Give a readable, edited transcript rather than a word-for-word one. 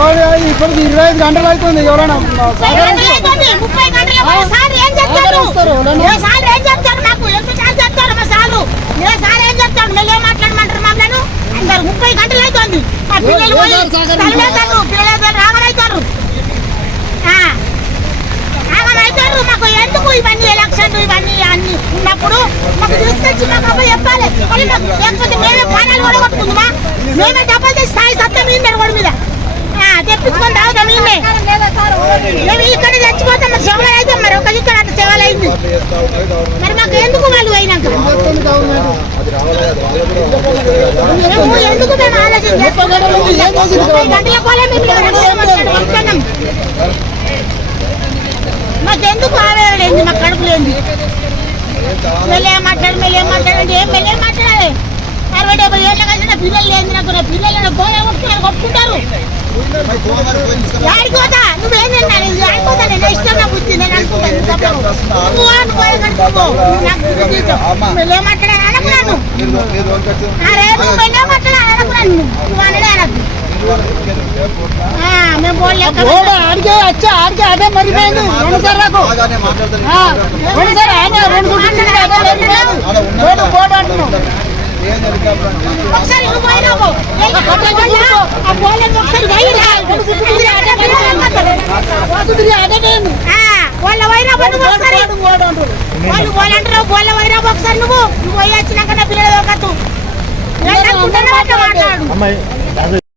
ఇప్పుడు 25 గంటలు అవుతుంది. ఎవరైనా మాట్లాడమంటారు మమ్మల్ని అందరు 30 గంటలు అవుతుంది. రాగమైతారు మాకు ఎందుకు ఇవన్నీ ఎలక్షన్లు ఇవన్నీ అన్ని ఉన్నప్పుడు మాకు తీసుకొచ్చి మాకు చెప్పాలి. లేకపోతే మేమే ప్రాణాలు కూడా కొట్టుకుందామా? మేమే డబ్బులు తెచ్చి స్థాయి సత్తా మీద రోడ్డు మీద తెప్పించుకొని తాగుతాం. మేము ఇక్కడ చచ్చిపోతాం. మరి సేవలు అయితే మరి ఒకరి ఇక్కడ అంత సేవలు అయింది. మరి మాకు ఎందుకు వాళ్ళు అయినాక ఎందుకు మేము ఆలోచన గంటల పోలే మేము మాకెందుకు ఆవేదలేంది? మాకు కడుపు లేంది. మెల్లే మాట్లాడండి. ఏం మెల్లే మాట్లాడాలి? 60-70 ఏళ్ళ కలిసిన పిల్లలు లేని నాకు నా పిల్లలు కొట్టుకుంటారు. ఆడిపోతా నువ్వేంటన్నా ఆడిపోతా నేను ఇష్టం నా బుద్ధి నేను అనుకుంటాను. మెల్లే మాట్లాడాలి అనుకున్నాను. మెల్లే మాట్లాడాలి అనుకున్నాను. నువ్వు అనడే అనకు. మేము ఆడికే వచ్చా ఆడికే అదే మరిపోయింది. 2 సార్లు ఒకసారి నువ్వు పోయి వచ్చినాక నా పిల్లలు దొరకద్దు మాట్లాడు.